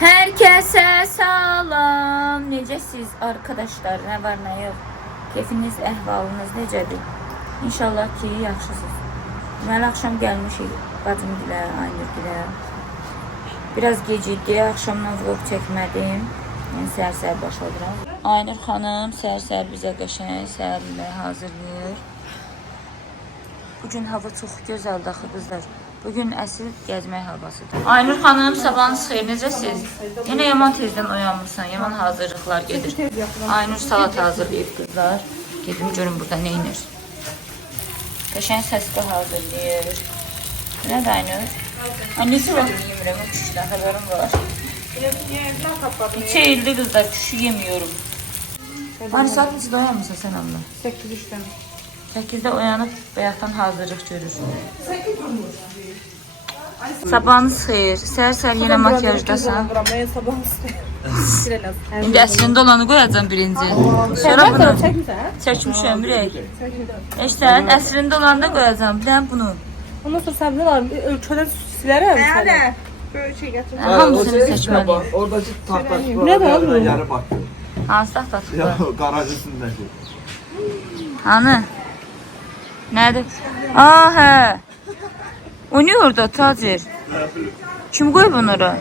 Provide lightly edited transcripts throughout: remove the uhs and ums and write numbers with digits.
Herkese salam. Necəsiz arkadaşlar? Nə var, nə yox? Keyfiniz, əhvalınız necədir? İnşallah ki, yaxşısınız. Deməli, axşam gəlmişik bacım gilə, Aynur gilə. Biraz gecikdi, axşamdan vlog çəkmədim. Yəni, səhər-səhər başladıram. Aynur xanım səhər-səhər bizə qəşəng səhərlə hazırlayır. Bugün hava çox gözəldir axı qızlar. Bugün əsl gəzmək havasıdır. Aynur xanım, sabahınız xeyir, necəsiz? Yenə yaman tezdən oyanmışsan, yaman hazırlıqlar gedir. Aynur salat hazırlayıb qızlar. Gedim görün burada nə inir. Qəşəng səsqə hazırlayır. Nədir Aynur? Annesi vaxt yemirəm, o küşdən xəbərim var. İçə ildi qızlar, küşü yemiyorum. Hani saat neçədə oyanmışsan sən anla? 8-3'ten. 8'de uyanıp bayaqdan hazırlıq görürsün. Sabahınız xeyir. Səhər-səhər yenə makyajdasan. İndi əslində olanı qoyacam birinci. Sonra bunu çəkmişəm ürək. Eşsən, əslində olanı da qoyacam. Bir dənə bunu. Ondan sonra səbirlər alayım. Ölçədən silərəm sənə. Böyle şey getir. Hamısını seçməliyim. Oradaki tahtaçı Ne var bu? yarı baktı. Hansı taxtası Ya var? garaj üstündeki. Hanı? Nədir? Aa, hə. O ne orada Tacir? Kim qoyub onu ora?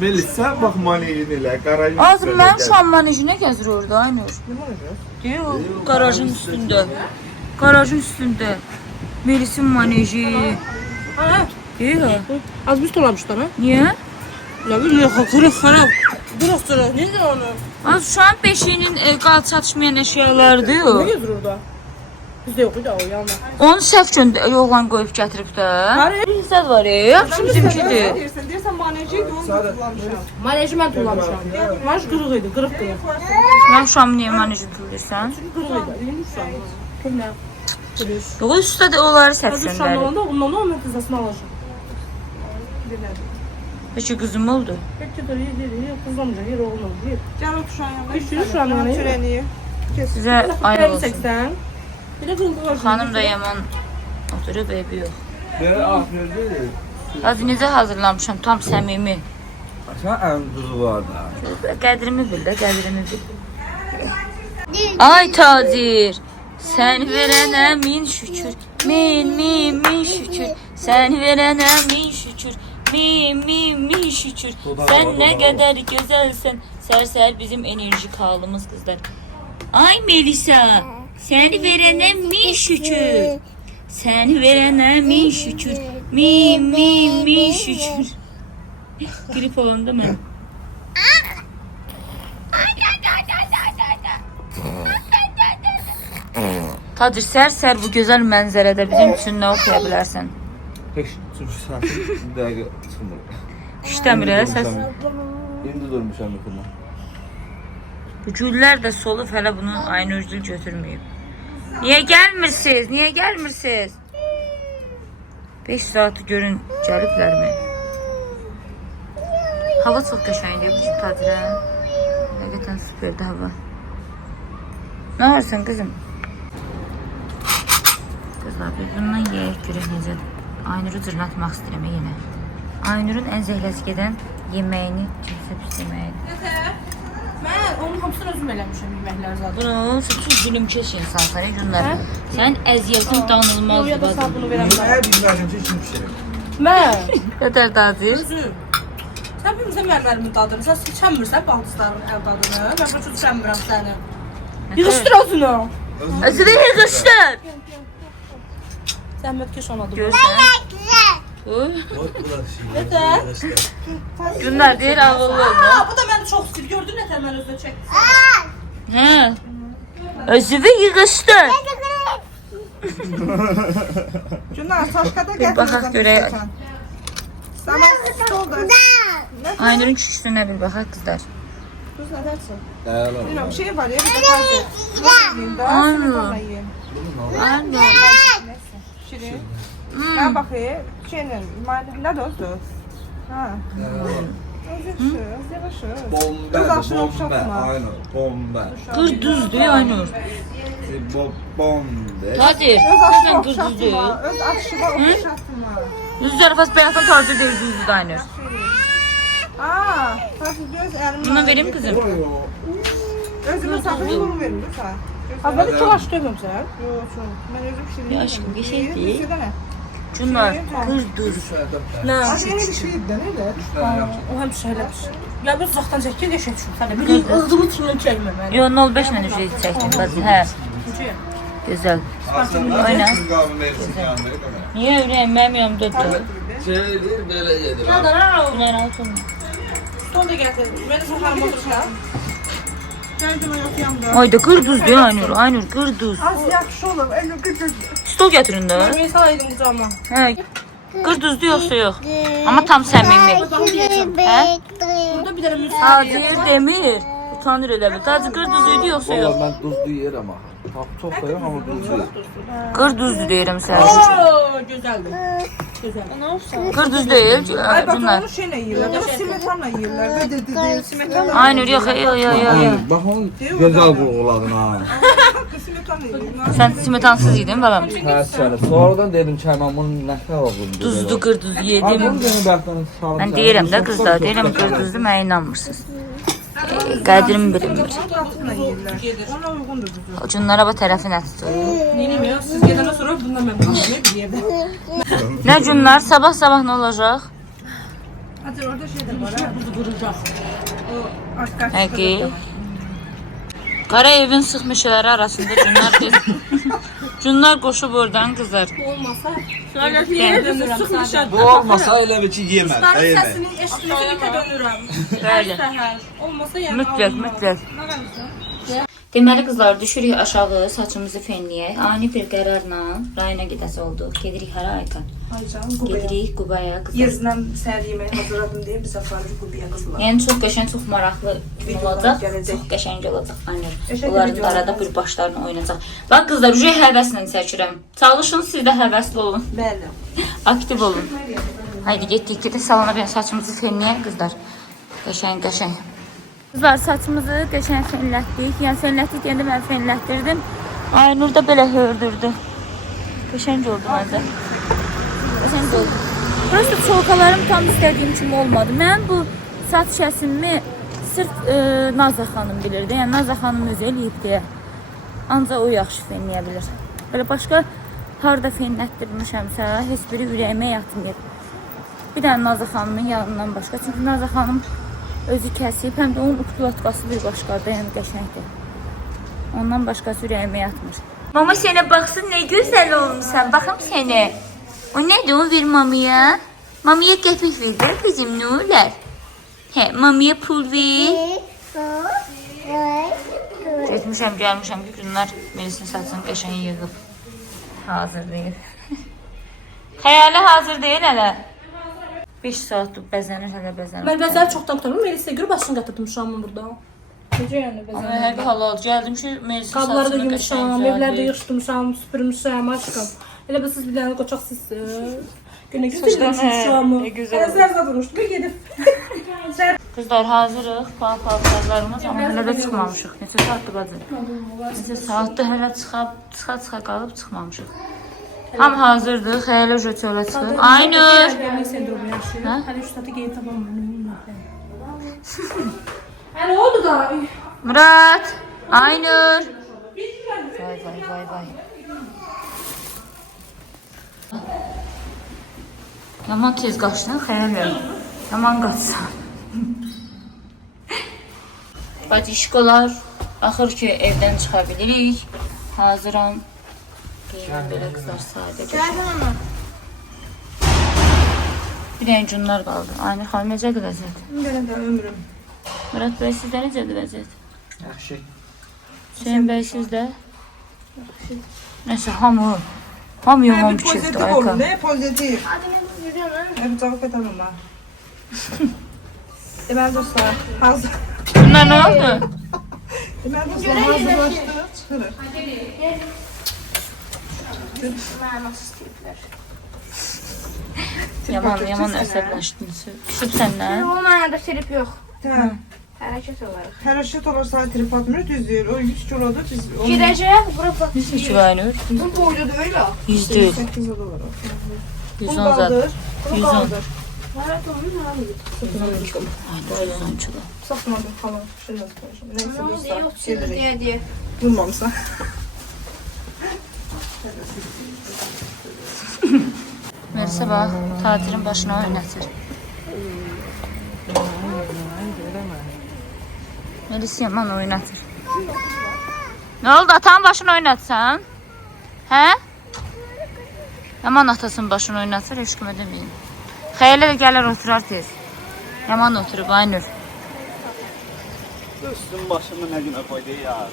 Melis sen bak maneyin ile garajın Azım mənim şam manejinə gəzir orada Aynur. Deyir, garajın üstündə. Garajın üstündə. Melis'in maneji. Ha? Deyir, Az bir dolamışlar ha? niyə? Ne bileyim, kırık xarab. Bırak sonra, ne de onu? Az uşağın beşiyinin çatışmayan əşyalardır o. Ne gezer orada? Bizde yok idi o yanına. Onu səhv yoğlan qoyub gətirib də. Hayır. Bir hissət var yaxşı bizimkidir. Dersen maneciyi de onu kullanmışım. Manejment kullanmışam. Manej kırık idi, kırık. Mən uşağımı niyə maneji tulursan? Kırık idi, iyiymiş şu an. Kırık ne? Kırık. Yox, üstə də onları Hazır şu an səpsənlər. olanda ondan onun tezasını alacağım. Peki qızım oldu? Peki de iyi, kızlamayacak, yer olmaz, yer. Canım şu an yanına. Üçünü şu an yanına. Çöreniyi. Sizə ay olsun. 80. Bir de kırık var. Xanım da yaman oturub, eybi yox. Böyle ahmıyor değil. Az necə hazırlamışam, tam səmimi. Aşağı en tuzu var da. Qədrimi bil də, qədrimi bil. Ay Tacir, sən verənə min şükür, min şükür. Sən verənə min şükür, min şükür. Sən nə qədər gözəlsən, sər bizim enerjik halımız qızlar. Ay Melisa, səni verənə min şükür. Səni verənə min şükür, min şükür. Grip olanda mən. Tacir, sər bu gözəl mənzərədə bizim üçün nə oxuya bilərsən? Pek çünkü saat bir dakika çıkmıyor. İşləmir, səs. Şimdi durmuşam yakında. Bu güllər də solub, hələ bunu Aynurgül götürməyib. Niyə gəlmirsiniz? Niyə gəlmirsiniz? 5 saatı görün, gəliblərmi? Hava çox qəşəngdir bu gün Tacirə. Həqiqətən süperdir hava. Nə varsan qızım? Qızlar, biz bundan yeyək görək necədir. Aynuru cırlatmaq istəyirəm yenə. Aynurun ən zəhləsi gedən yeməyini kimsə pisləməkdir. Ben onun hamısını özüm eləmişim yeməklər zaten. Bunu çox gülümkeş insansan, günlər. Sən əziyyətin danılmaz Ya da bacım. sabunu verəməm. Her bilmezdim ki kim pişirir. Mən. Qədər Tacir. Özüm. Sən bilmirsən mənim əlimin dadını. Sən içəmirsən baldızların əl dadını. Mən başa düşəmirəm səni. Yığışdır özünü. Özünü yığışdır. Zəhmətkeş onadı. Görsən. Nətər? Günlər deyir ağıllı olma. Bu da məni çox istəyir. Gördün nətər mən özünə çəkdim. Hə. Özünü yığışdır. Cünar saçkada Bir getir. baxaq görək. Sana stolda. Aynurun küşüsünə bir baxaq qızlar. Tuz ne dersin? Dayalar. Bilmiyorum bir şey var ya bir de taze. Aynur. Aynur. Şirin. Ben bakayım. Şeyle, ne dostu? Ha. Az yakışır. Bombe, Kız aşırı bombe. okşatma. Aynen, bombe. Qır düzdür Aynur. Bombe. Tacir, Öz aşırı sən qır düzdür. okşatma. Öz aşırı okşatma. Düz zarafat beyazdan tarzı değil, düzdür da aynı. Aa, saçı göz elimle. Bunu vereyim kızım. Özümün saçını bunu verin lütfen. Azad iki baş dövmüm sen. Yok, çok. Ben özüm pişireyim. Ya aşkım, bir şey değil. Bir şey deme. Cunlar, kırdır. Ne? Abi yeni bir şey de neyle? O hem söylemiş. Ya biz uzaktan çekil geçe düşün. Sen de bir ızdımı tümünü çekme ben. Yo, 05 ilə ücret çəkdim bacı, hə. Gözəl. Aslında Aynen. Türk kahve mevsim yandı. Niyə ürəyim mənim yanımdadır? Şeydir böyle yedir. Ya da ne oldu? Bunlar altın. Stol da getir. Ben de sokarım oturacağım. Geldim ayaklarımda. Ayda qırduz deyə Aynur, Aynur qırduz. Az yaxşı olur. Elim küçük. Stol gətirin də. Ben sana yedim kucağıma. Hə. Qırduzdu yoxsa yox. Amma tam səmimi. Hə? Burada bir tane müzik. Tacir demir. Utanır elə bil. Tacir qırduzuydu yoxsa yox? Valla ben tuzlu yer ama. Çok koyuyorum ama tuzlu yer. Qırduzdu deyirəm sənə. Oo, güzeldi. Güzel. Qırduz deyil, Ay bak bunlar. onu şeyle yiyorlar. Bunu simetanla yiyorlar. Dedi. Simetanla. Aynur yox, yox. Bak onun güzel kurguladın ha. Simetanla yiyorlar. Sən simetansız yedin balam. Her sene. Sonradan dedim ki ben bunun ne kadar olduğunu. Duzlu qırduz Abi yedim. bunu dedim ben sana. Mən deyirəm də qızlar, deyirəm qırduzdu, mənə inanmırsınız. Qədrim bilinmir. Tatlıla yiyorlar. Ona uygundur bu. Cunlara bax tərəfi nə tutur? Nenim ya siz gelene sonra bundan ben buldum bir yerde. Nə cunlar? Sabah nə olacaq? Hadi orada şey de var ha. Buzu vuracak. O arkadaş. Həqiqi. Qara evin sıx meşələri arasında cunlar cunlar qoşub oradan qızar. Olmasa. Sonra bir sıkmışlar. Bu olmasa öyle bir şey yemez. Starın Yemez. sesini eşitmesi bir dönürəm. Bəli. Olmasa yani Mütləq. Deməli qızlar, düşürük aşağı, saçımızı fenləyək. Ani bir qərarla rayona gedəsi olduq. Gedirik hara Aykan? Ay canım Qubaya. Gedirik Qubaya qızlar. Yezindən səhər yeməyi hazırladım deyə biz aparırıq Qubaya qızlar. Yəni çox qəşəng, çox maraqlı olacaq. gələcək. Çox qəşəng olacaq. Aynen. Qəşəng Onların videolar arada bir başlarını oynayacaq. Bax qızlar, uje həvəslə çəkirəm. Çalışın, siz də həvəsli olun. Bəli. Aktiv olun. Haydi getdik, gedək salona ben saçımızı fenləyək qızlar. Qəşəng. Qızlar, saçımızı qəşəng fenlətdik. Yəni fenlətdik deyəndə mən fenlətdirdim. Aynur da belə hördürdü. Qəşəng oldu məncə. Qəşəng oldu. Prosta çolkalarım tam istədiyim kimi olmadı. Mən bu saç kəsimimi sırf Nazlı xanım bilirdi. Yəni Nazlı xanım özü eləyib deyə. Ancaq o yaxşı fenləyə bilir. Belə başqa harda fenlətdirmişəmsə, heç biri ürəyimə yatmıyor. Bir dənə Nazlı xanımın yanından başqa. Çünki Nazlı xanım özü kəsib, həm də onun uklatqası bir başqadır, yəni qəşəngdir. Ondan başqası ürəyimə yatmır. Mama sənə baxsın, nə gözəl olmuşsan. Baxım sənə. O nədir, o ver mamaya. Mamaya qəpik ver də kızım, nə olar? Hə, mamaya pul ver. Getmişəm, gəlmişəm ki, günlər Melis'in saçını qəşəng yığıb. Hazır deyil. Xəyali hazır deyil hələ. 5 saatdır bəzənir, hələ bəzənir. Ben bezler çoktan tutarım. Melis'e göre başını katırdım şu an burada. Necə yəni Amma bezler? hər bir halal gəldim ki, Melis'in Kabları da saçını yumuşam, evlerde yığıştırmışam, süpürmüşəm aşkım. Elə siz bir dənə qoçaq sizsiniz. Günə güzəlmişim şu an. Ne güzel oldu. Əzər zadırmışdı, bir gedib. Kızlar hazırıq, paltarlarımız amma hələ də çıxmamışıq. Neçə saatdır bacı? Neçə saatdır hələ çıxa qalıb çıxmamışıq. Tam hazırdır, xəyali uca çölə çıxıb. Aynur! Gəlmək sendromu yaşayır. Hə? Hələ üstəti qeyd tamam mı? Hələ oldu da. Murat! Aynur! Vay. Yaman tez qaçdın, xəyal. Yaman qaçsan. Batişkolar, axır ki evdən çıxa bilirik. Hazıram. Geyinəm belə qızlar sadə. Bir dənə cunlar qaldı. Aynur xanım necədir vəziyyət? Belə də ömrüm. Murat bəy sizdə necədir vəziyyət? Yaxşı. Hüseyin bəy sizdə? Nəsə hamı yaman bir çiftdir Pozitiv olun, Aykan. ne? Pozitiv. Hep cevap edemem ben. Deməli dostlar, hazır. Bunlar nə oldu? Deməli dostlar, hazırlaşdıq, çıxırıq. Yaman əsəbləşdin. Küsüb səndən. Olmayan da trip yok. Hə, Hərəkət olaraq. hərəkət olarsa trip atmır, düzdür. O 100 kilodur, biz onu Girəcək, bura bax. Biz 3 Aynur. bu boyda da öyle. 100 deyil. 8 olur. 110 Bunu zat. qaldır. Bunu 110. qaldır. Nerede oyun? Nerede? Ay, 110 kilo. Satmadım falan. Şunu nasıl konuşalım. Neyse dostlar. Yok çiğ diye. Bulmamışsan. Mersə bax, tacirın başına oynatır. Melis yaman oynatır. Ne oldu, atan başını oynatsan? Hə? Yaman atasının başını oynatır, heç kimə deməyin. Xeylə də gələr oturar tez. Yaman oturub, Aynur. Üstün başımı ne güne koydu ya.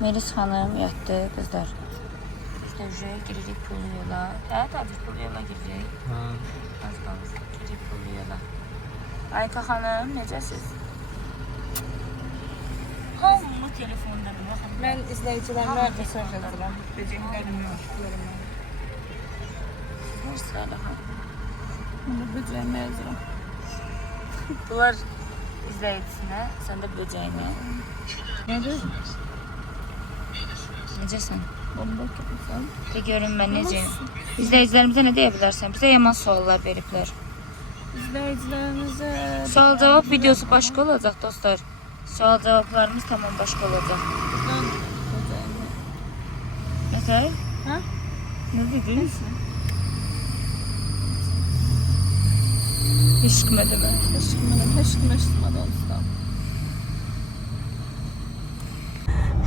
Melis xanım yatdı, qızlar. Biz də ujaya giririk pullu yola. Hə, tacir pullu yola giririk. Az qalır, giririk pullu yola. Ayka xanım, necəsiz? Hamı telefondadır, baxın. Mən izləyicilərimə mesaj yazıram. Böcəklərim yox. Mersi xanım. Bunu böcəyimə yazıram. Bunlar izləyicisinə, sən də böcəyinə. Nədir? Necəsən? Bomba kəsən. De görün mən necəyim. İzləyicilərimizə nə deyə bilərsən? Bizə yaman suallar veriblər. İzləyicilərimizə Sual cavab videosu başqa olacaq dostlar. Sual cavablarımız tamam başqa olacaq. Nəsə? Hə? Nə dedin? Heç kimə demə. heç kimə eşitmədi olsun.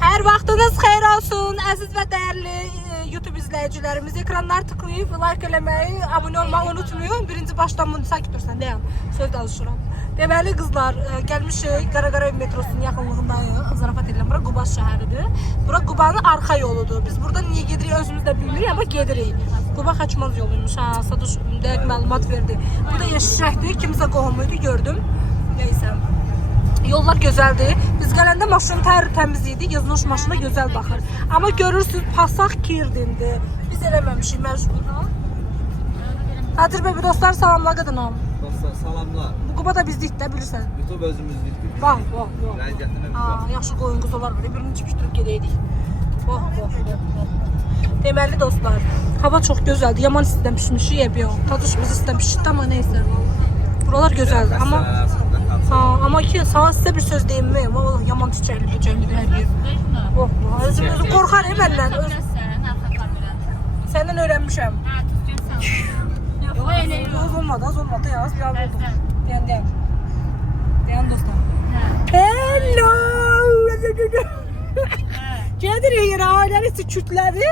Hər vaxtınız xeyir olsun, əziz və dəyərli YouTube izləyicilərimiz. Ekranları tıklayıb, like eləməyi, abunə olmağı unutmayın. Birinci başdan bunu sakit dursan, deyəm, söz danışıram. Deməli qızlar, gəlmişik Qaraqarayev metrosunun yaxınlığındayıq. Zarafat edirəm, bura Qubas şəhəridir. Bura Qubanın arxa yoludur. Biz burada niyə gedirik özümüz də bilmirik, amma gedirik. Quba Xaçmaz yoluymuş, ha, Saduş dəqiq məlumat verdi. Bu da Yeşişəkdir, kimsə qohumuydu, gördüm. Neysə. Yollar gözəldir. Biz gələndə maşın təmiz idi, yazılış maşına gözəl baxır. Amma görürsünüz, pasaq kirdindir. Biz eləməmişik məcbur. Tacir bəy, dostlar salamla qadınam. Dostlar salamlar. Bu Quba da bizdik də, bilirsən. YouTube özümüzlükdür. Vah, vah, vah. Ləzzətini biz Aa, yaxşı qoyun quzular var. Birini çipişdirib gedəydik. Vah, vah, vah. Deməli dostlar, hava çox gözəldir. Yaman istidən pişmişik, yox. Tadış biz istidən pişirdi, amma neysə. Buralar gözəldir, amma ha, amma ki, sana sizə bir söz deyim mi? Vallahi yaman çiçəkli, böcəklidir hər yer. Oh, özüm qorxar məndən. Səndən öyrənmişəm. Az olmadı, yaz. Biraz oldu. Deyən dostlar. Hello! Gedirik yenə ailəsi kütləvi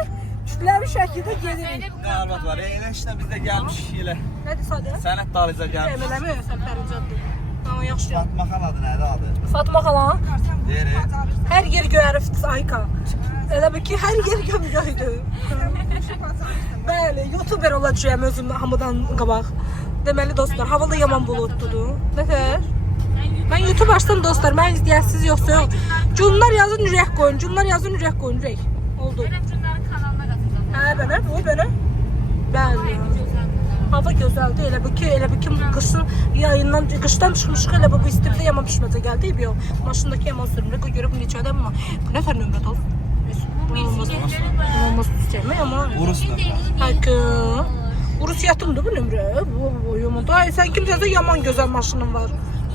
şəkildə gedirik. Ne arvad var? Elə işte biz de gelmişik elə. Nədir sadə? Sənət dalıca gelmiş. Eləmi? Sən pərincaddır. Amma yaxşı. Fatma xan adı nədir adı? Fatma xala, Deyirik. hər yer göyərifdir Ayka. Elə bil ki, hər yer gömgöydür. Bəli, YouTuber olacağım özüm hamıdan qabaq. Deməli dostlar, hava da yaman buludludur. Nətər? Mən YouTube açsam dostlar, mən izləyəsiniz yoxsa yox. Cunlar yazın ürək qoyun, ürək. Oldu. Hə, belə. Bəli. Hava gözəldir, elə bil ki qışın yayından, qışdan çıxmışıq, elə bu istifdə yaman pişməcə gəldi, yox. Maşındakı yaman sürmürük, görüb neçədə amma bu nə fər nömrət olsun? Olmaz tutacağım, amma... Urus'la. Hakkı. Urus yatımdır bu nömrə. Bu yaman. Daha sən kimsəsə yaman gözəl maşının var.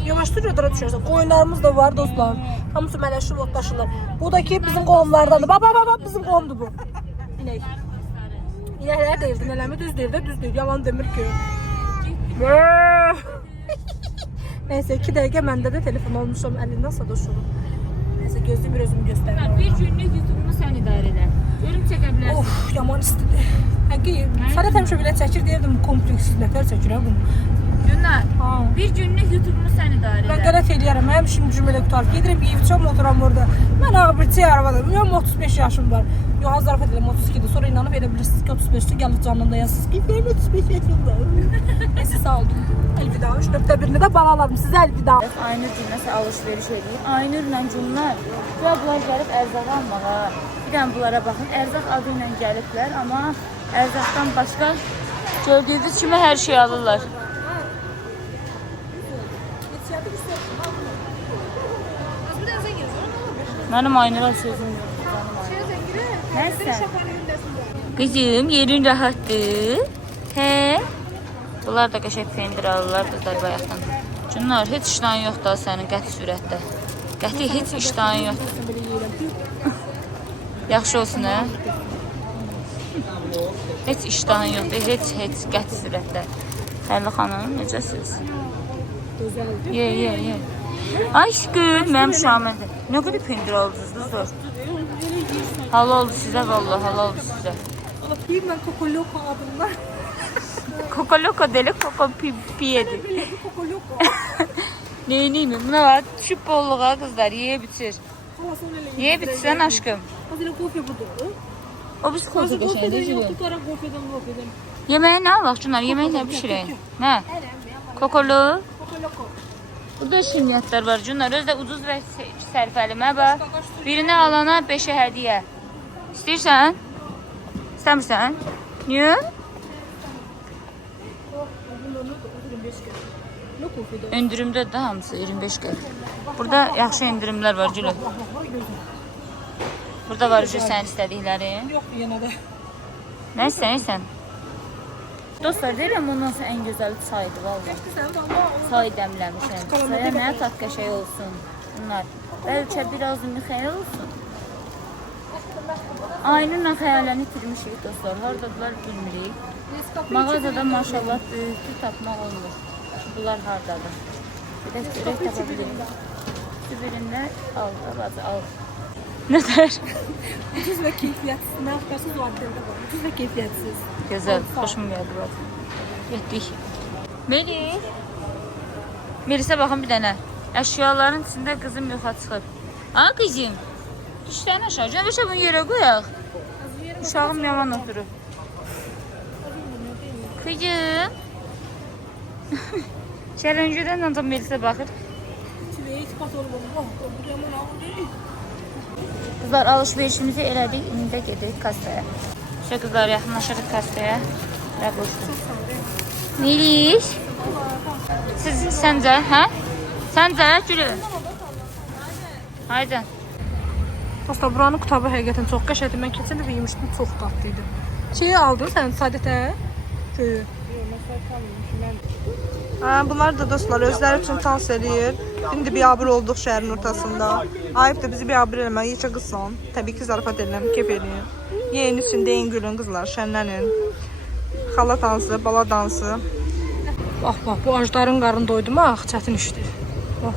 Yavaşdır yadara düşərsən. Qoyunlarımız da var dostlar. Hamısı mələşib otlaşırlar. Bu da ki bizim qohumlardandır. Baba bizim qohumdur bu. İnek. İnəklər deyildin, eləmi? Düz deyil. Yalan demir ki. Neyse 2 dəqiqə məndə də telefon olmuşam. Əlindən sadoşurum. Neyse gözlüyüm bir özümü göstərim. Bir günlük YouTube'unu sən idarə elə. Görüm çəkə bilərsən. Of, yaman istidir. Həqiqi, sənə həmişə belə çəkir deyirdim, kompleksiz nəfər çəkirəm bunu. Günlər, bir günlük YouTube'unu sən idarə elə. Mən qələt eləyərəm, həmişim cümlə qutarıb. Gedirəm, yiyivçəm, oturam orada. Mən ağabirçi arvadım, yox 35 yaşım var. Yox, az zarafat edirəm 32-dir. Sonra inanıb elə bilirsiniz ki, 35-dir, gəlir canında yazsınız ki, benim 35 yaşım var. Neyse, sağ olun. Əlvida, 3.1-ni də bana alarım, sizə əlvida. Aynur Cünnəsə alış-veriş edir. Aynurla Cünnər, bunlar gəlib ərzaq almağa. Bir dənə bunlara baxın, ərzaq adı ilə gəliblər, amma ərzaqdan başqa gördüyünüz kimi hər şey alırlar. Mənim Aynura sözüm yoxdur. Nəysə. Qızım, yerin rahatdır. Hə? Bunlar da qəşəng pendir alırlar qızlar bayaqdan. Cünlər, heç iştahın yoxdur sənin qəti surətdə. Qəti heç iştahın yoxdur. Yaxşı olsun, hə? Heç iştahın yoxdur, heç qəti surətdə. Xəyirli xanım, necəsiz? Gözəldir. Ye. Aşkım, mənim şahməndə. Nə qədər pendir aldınız, qızlar? Halal oldu sizə, vallahi halal oldu sizə. Allah bir mən kokoloko adımlar. Kokoloko deli, koko piyedi. Kokoloko. Neyini mi? Buna var, düşüb bolluğa qızlar, yeyə bitir. Yeyə bitirsən aşkım. Hazır kofe budur. O biz kofe qəşəngdir, Yok, jüri. tutaraq kofedən. Yeməyi nə alaq, Cünlər? Yeməyi nə bişirək? Nə? Kokolu? Kokoloko. Burada şirniyyatlar var, Cünlər. Özdə ucuz və sərfəlimə bax. Birini alana 5'e hədiyyə. İstəyirsən? İstəmirsən? Niyə? Ne kofedən? İndirimdə də hamısı 25 qəl. Burada yaxşı indirimlər var, Cülü. Burada var Cülü sənin istədiklərin. Yox, yenə də. Nə istəyirsən? Dostlar, deyirəm ondan sonra ən gözəl çaydır, vallahi. Sən valla Çay dəmləmişəm. Çaya nə tat qəşəng olsun. Bunlar. Bəlkə biraz müxəyyəl olsun. Aynınla xəyaləni itirmişik dostlar. Hardadılar bilmirik. Mağazada maşallah böyüklü tapmaq olmur. Bunlar hardadır? Bir də görək tapa bilirik. Birində al, bacı al. Nə dər? ucuz və keyfiyyətsiz. Nə axtarsınız o adətdə var. Ucuz və keyfiyyətsiz. Gözəl, xoşum gəldi bacı. Getdik. Melis. Melis'e baxın bir dənə. Əşyaların içində qızım yoxa çıxıb. Ha qızım? Düşdən aşağı. Cəvəşə bunu yerə qoyaq. Uşağım yaman oturur. Kızım. Şələncədən də Melis'e baxır. Çileyi itibat olmalı. Bu yaman ağır değil. Kızlar alışverişimizi elədik. İndi də gedirik kasaya. İşte kızlar yaxınlaşırıq kasaya. Və boşdur. Melis. Siz səncə, hə? Səncə, Gülü? Haydi. Dostlar, buranın qutabı həqiqətən çox qəşəngdir. Mən keçən dəfə yemişdim, çox dadlı idi. Şeyi aldın sən Sadətə? Köyü. Bunlar da dostlar özləri üçün tans eləyir. İndi biabır olduq şəhərin ortasında. Ayıb da bizi biabır eləmək, yekə qızsan. Təbii ki, zarafat edirəm, kef eləyir. Yeyin üçün deyin gülün qızlar, şənlənin. Xala dansı, bala dansı. Bax, bu ajdarın qarını doydumaq çətin işdir. Bax.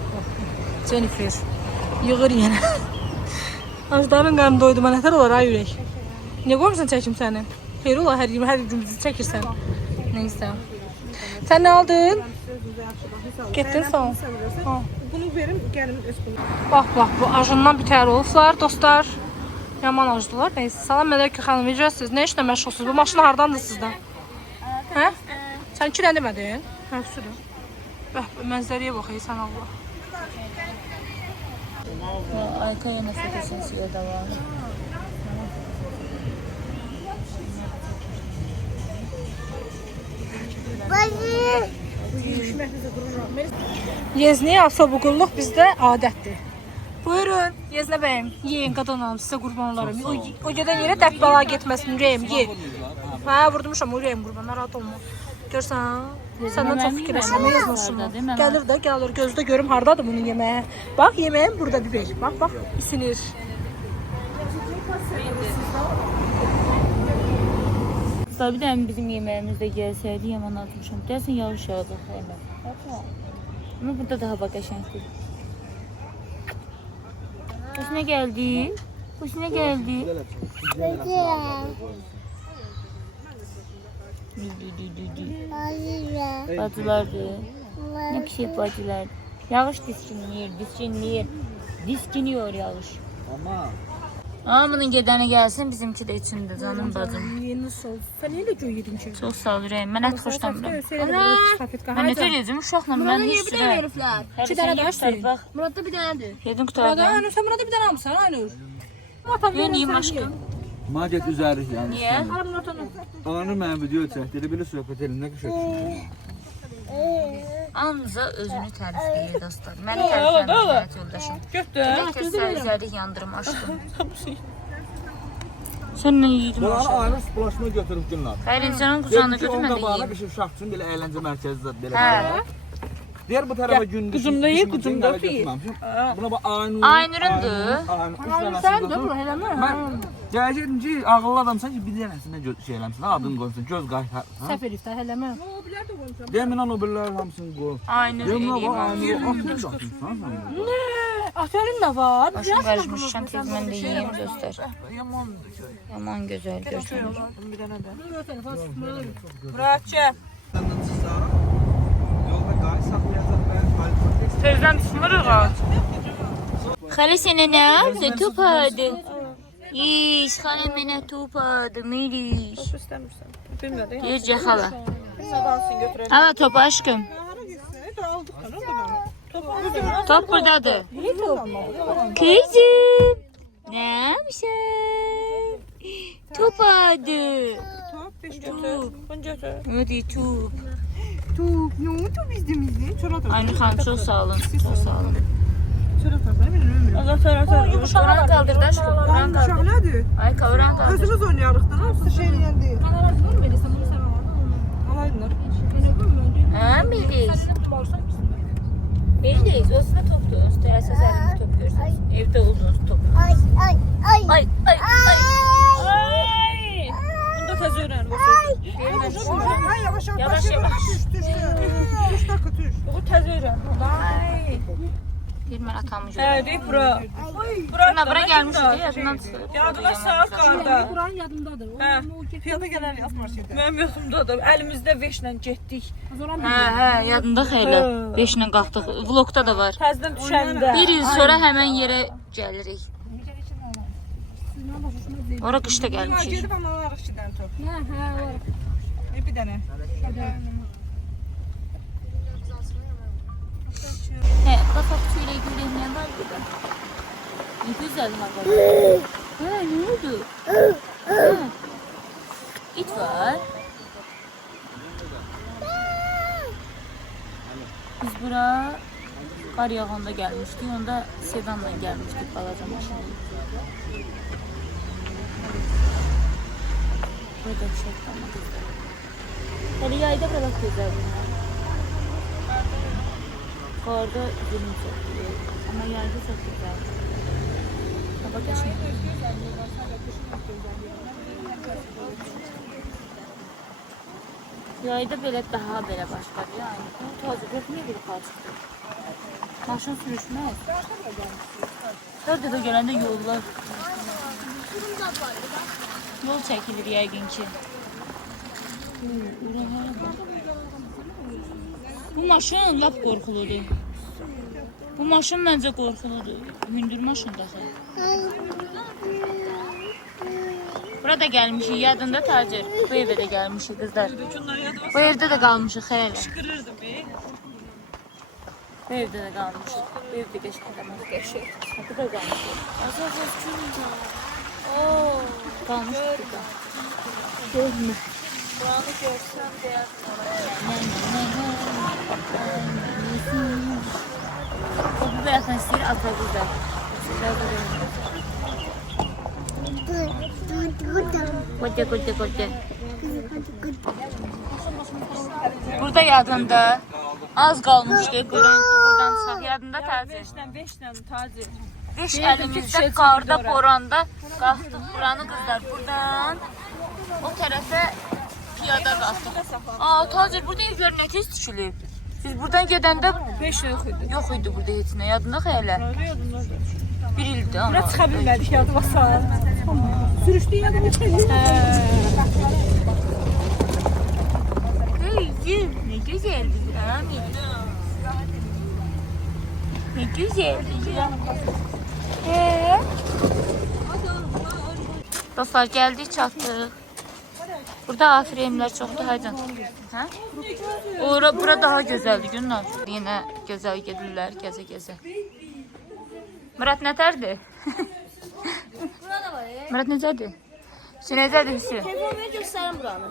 Jennifer. Yığır yenə. Ajdarın qarını doyduma nətər olar ay ürək. Niyə qoymursan çəkim səni? Xeyr ola, hər gün bizi çəkirsən. Neysə. Sən nə aldın? Getdin son. Bunu verim, gəlim öz bunu. Bax, bu ajından bitər olublar dostlar. Yaman ajdılar. Neysə, salam Mələkə xanım, necəsiniz? Nə işlə məşğulsunuz? Bu maşın hardandır sizdə? Hə? Sən iki dənə demədin? Hə, südür. Bax, mənzərəyə bax, sən Allah. Aykaya nə fotosensiyyə da var. Yezni asobuqulluq bizdə adətdir. Buyurun, Yeznə bəyim, yeyin qadın alım, sizə qurban olarım. O gedən yerə dərd bala getməsin, ürəyim, ye. Hə, vurdumuşam, ürəyim qurban, narahat olma. Görsən, səndən çox fikirləşəm, yazmışım. Gəlir də, gəlir, gözdə görüm, hardadır bunu yeməyə. Bax, yeməyim burada bir bek, bax, isinir. Bir də bizim yeməyimizdə gəlsəydi, yaman atmışam. Deyəsən, yağış yağacaq hələ. Ama burada daha hava qəşəngdir. Hoşuna geldi. Hoşuna geldi. Bacılardır. Ne kişi bacılar. Yağış diskiniyor yağış. Ama bunun gedəni gəlsin, bizimki də içində canım bacım. Yeni sol. Sən elə göy yedin ki? Çox sağ ol ürəyim. Mən ət xoşlamıram. Mən nə söyləyəcəm uşaqla mən heç Bir dənə heriflər. İki dənə də açsın. Muradda bir dənədir. Yedim qutardım. Aynur, sən burada bir dənə almışsan, Aynur. Ben yiyeyim aşkım. Market üzəri yəni. Niyə? Ananı mənim video çəkdi. Elə belə söhbət elində qışa düşür. Anca özünü tərifləyir dostlar. Məni tərifləmir həyat yoldaşım. Demək ki, səhizəlik yandırım aşkım. Sən nə yedin Bunları aşağı? ayrı splaşma götürüb günlər. Xeyr, insanın qucağına götür, mən də Onda bağlı yiyeyim. bir şey uşaq üçün belə əyləncə mərkəzi belə. Hə. Diğer bu tarafa gündüz. Kucumda ye, kucumda ye. Buna bak Aynur. Aynur'undur. Sən də bura eləmə. Ben gələcəkdim ki, ağıllı adamsan ki, bir dənəsində şey eləmsin, adını qoysun, göz qaytar. Səhv elifdə eləmə. Demin o biriləri hamısını qoy. Aynur Demin o eləyim. Aynur atmışsan. Aferin nə var? Başım qarışmışam, tez mən də yiyeyim dostlar. Yamandır ki. Yaman gözəl görsənir. Bir dənə də. Telefon sıxmalı. Muratçı. Səndən çıxsa, yolda qay saxlayacaq və alkol. Tezdən düşmürük ha. Xalə sənə nə aldı? Top aldı. Yiş, xalə mənə top aldı, Miriş. İstəmirsən. Bilmədim. Gecə xala. Sadansın götürəlim. Hava top aşkım. Hara gitsin? Aldık da ne zaman? Top buradadır. Kızım. Ne yapmışsın? Top aldı. Top 5 götür. Bunu götür. Hadi top. Top. Ne oldu bizde? Çöre atar. Aynur xanım çok sağ olun. Çok sağ olun. Çöre atar. Ne bileyim. Allah atar. Oran kaldırdı aşkım. Oran kaldırdı. Uşaqlardır. Ay oran kaldırdı. Özümüz oynayarıq da. Nasıl şeyləyən deyil. Kanalazı var mı Elisa? Bunu sen var. Aydınlar. Ha Melis. Melis. Olsun toptu. Esas elini top görürsünüz. Evde olduğunuz top. Ay. Ay. Bunda tez öyrən. Ay yavaş yavaş. Yavaş yavaş. Düş dakika düş. Bu tez öyrən. Ay. Bir mən atamı Hə, görürüm. deyib bura. Bura gelmişdi. Yadından çıxır. Yadına saat qarda. Buranın yadındadır. Hə, piyada gələn yazmarsın. Mənim yadımdadır. Əlimizdə 5-lə getdik. Hə, yadında xeyli. 5 ilə qalxdıq. Vlogda da var. Təzdən düşəndə. Bir il sonra həmən yerə gəlirik. Ora qışda gəlmişik. Gedib amma alarıq 2 dənə top. Hə, var. Bir dənə. Hə, qafaqçı ilə görək nə var burada? Ne güzel hava. Hə, nə oldu? Hə. İt var. Biz bura qar yağanda gəlmişdik. Onda sedanla gəlmişdik balaca maşınla. Burada şey kalmadı. Hele yayda kadar güzel bunlar. Karda günüm çok iyi. Ama yayda çok güzel. Hava geçmiyor. Yayda belə daha belə başqadır yani. Bu taze yox, niyə belə palçıqdır? Maşın sürüşməz. Sadəcə də gələndə yollar. Yol çəkilir yəqin ki. Bu maşın lap qorxuludur. Bu maşın məncə qorxuludur. Hündür maşın daxı. Burada gəlmişik, yadında Tacir. Bu evə də gəlmişik qızlar. Bu evdə də qalmışıq xeyli. Bu evdə də qalmışıq. Bu evdə qəşəngləmək qəşəng. Bu da qalmışıq. Azaz çünki. Oo, qalmışıq burada. Görmür. Buranı görsən deyərsən. Bu bəyəsən istəyir, azra güzel. Koca. Burada yadında az kalmıştı. Buradan çıxaq. Yadında Tacir. 5-lə Tacir. Beş əlimizdə qarda, boranda qalxdıq buranı qızlar. Buradan o tərəfə piyada qalxdıq. Tacir, burada evlər nə tez tikilib? Biz buradan gedəndə 5 yox idi. yox idi burada heç nə. Yadında xəyələ. Bir ildir amma. Bura çıxa bilmədik yadıma sağ. Sürüşdü yadıma çəkdi. Kızım, ne güzel bir Ahmet. Ne güzel. Dostlar geldik çattık. Burada afiremler çoktu haydan. Ha? Bura daha güzeldi Günler. Yine güzel gelirler geze. Murat neterdi? Murat necədir? Hüseyin necədir Hüseyin? Telefonu göstərin buranı.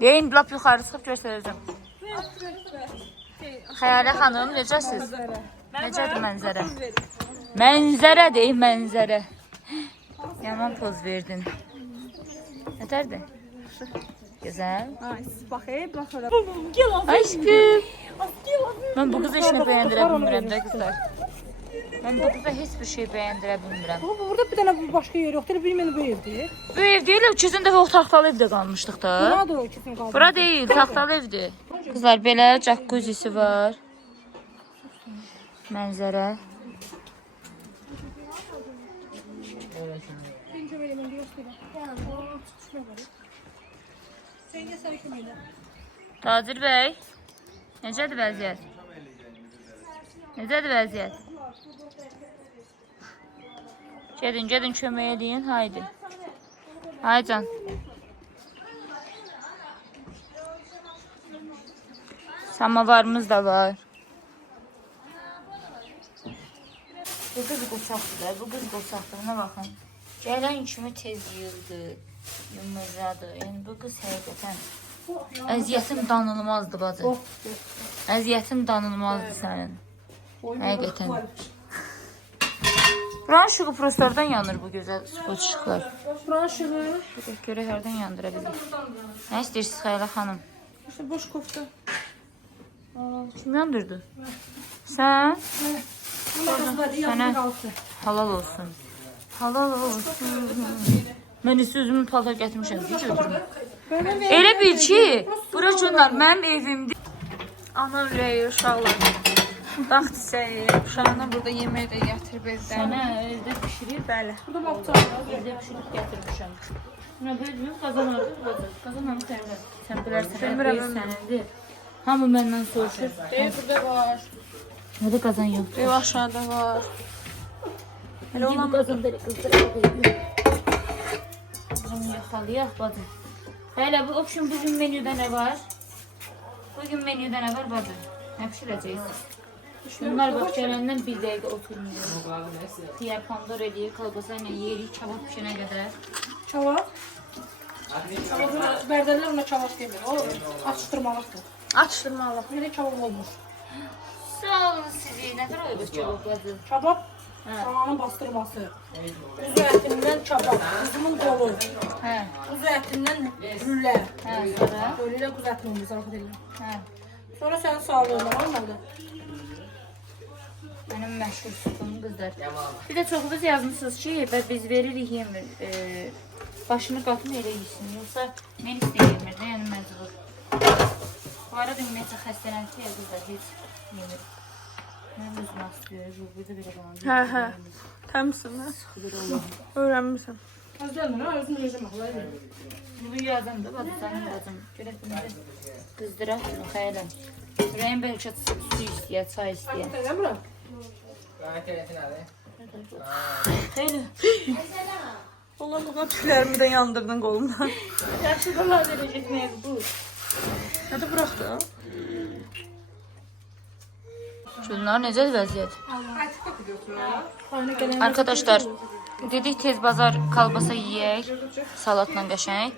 Deyin lap yuxarı çıxıb göstərəcəm. Xəyalə xanım, necəsiz? Necədir mənzərə? Mənzərə deyil, mənzərə. Yaman poz verdin. Nətərdir? Güzel. Aşkım. Ben bu kızı işini beğendirə bilmirəm də kızlar. Ben bu kıza hiçbir şey beğendirə bilmirəm. Ama burada bir tane başka yer yoktur. Bilmem bu evdir. Bu ev değil, keçən dəfə o taxtalı evdə qalmışdıq da. Buna da o kesin kaldı. Bura değil, taxtalı evdir. Kızlar, belə jacuzzisi var. Mənzərə. Tacir bəy, necədir vəziyyət? Necədir vəziyyət? Gedin kömək edin, haydi. Haycan. Samavarımız da var. Bu kız qoçaqdır da, bu kız qoçaqdır. Buna baxın. Gələn kimi tez yığdı, yumurcadı. Yəni bu qız həqiqətən əziyyətim danılmazdı bacı. Əziyyətim danılmazdı sənin. Həqiqətən. Buranın işığı prostordan yanır bu gözəl spot işıqlar. Buranın işığı. Görə hərdən yandıra bilir. Nə istəyirsiniz Xəyla xanım? İşte boş kofta. Kim yandırdı? Sən? Sənə. Halal olsun. Halal olsun. Mən isə özümün paltar gətirmişəm. Hiç ötürüm. Elə bil ki, bura canlar mənim evimdir. Ana ürəyi uşaqlar. Vaxt çəkir. Uşağına burada yemək də gətirib evdən. Sənə evdə pişirib, Bəli. Burada bakacağım. evdə pişirib gətirmişəm. Buna böyle qazan aldı. Qazan aldı sənin. Sən bilərsən, ev sənindir. Hamı məndən soruşur. Burada var. Nədə qazan yoxdur? Ev aşağıda var. Elə olan qazan belə qızdırıb. Bunu yaxalayaq bacı. Hələ bu option bugün menüdə nə var? Bugün menüdə nə var bacı? Nə pişirəcəksiniz? Bunlar bax gələndən bir dəqiqə oturmuyor. Xiyar pomidor eləyir, kalbasa ilə yeyirik, kabab pişənə qədər. Çavak. Berderler ona çavak demiyor. O atıştırmalıktır. Açdırmalı. Bir de çavak olmuş. Sağ olun sizi. Nədir o öz kabab bacı? Çabak. Soğanın bastırması. Kuzu etinden çabak. Kuzumun kolu. Hə, Kuzu etinden rülle. hə, sonra? Böyle kuzu etmemiz arkadaşlar. Hə. Sonra senin sağlığına olmadı. Mənim məşhur sütum qızlar. Bir də çoxunuz yazmışsınız ki, biz veririk yemir. Başını qatın elə yesin. Yoxsa Melis də yemir də, yəni məcbur. Bu arada ümumiyyətlə xəstələnsə ya qızlar heç yemir. Mən özüm astırıyorum. Burada belə qalan. Hə. Təmsin hə? Öyrənmirsən. Özden ha özünü yaşamak. Bunu yazan da bacı, sənin bacım. Görək bunu qızdıraq bunu xəyələn. Ürəyim bəlkə su istəyər, çay istəyər. Neden bırak? Xeyli. Allah Allah tüklərimi də yandırdın qolumdan. Yaxşı qala verəcək məyək bu. Nədə buraxdı? Şunlar necədir vəziyyət? Arkadaşlar, dedik tez bazar kalbasa yiyək, salatla qəşəng.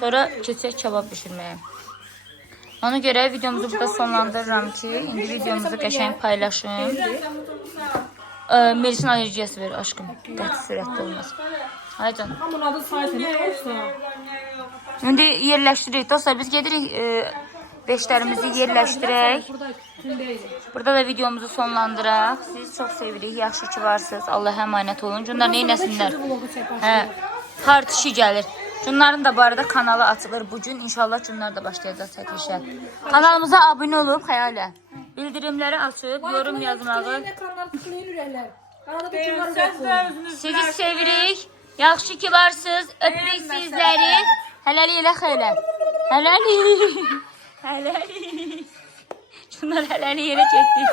Sonra keçək kebab bişirməyə. Ona görə videomuzu burada sonlandırıram ki, indi videomuzu qəşəng paylaşın. Melisin alergiyası verir aşkım. Qəti sürətli olmaz. Haycan. Hamın adı sayısı ne olsa. İndi yerləşdiririk. Dostlar, biz gedirik beşlərimizi yerləşdirək. Burada tündeydi. Burada da videomuzu sonlandıraq. Sizi çox sevirik. Yaxşı ki varsınız. Allah'a emanet olun. Cunlar neynəsinlər? Vlogu çek Hə, part işi gəlir. Cunların da bu arada kanalı açılır bugün. İnşallah Cunlar da başlayacaq çəkilişə. Kanalımıza abunə olub xəyalə. Bildirimləri açıb, yorum yazmağı. Ekranlar tıklayın ürəklər. Arada bütünlər var. Sizi sevirik. Yaxşı ki varsınız. Öpürük sizləri. Hələlik elə xeylə. Hələlik. Hələlik. Cunlar hələlik yerə getdik.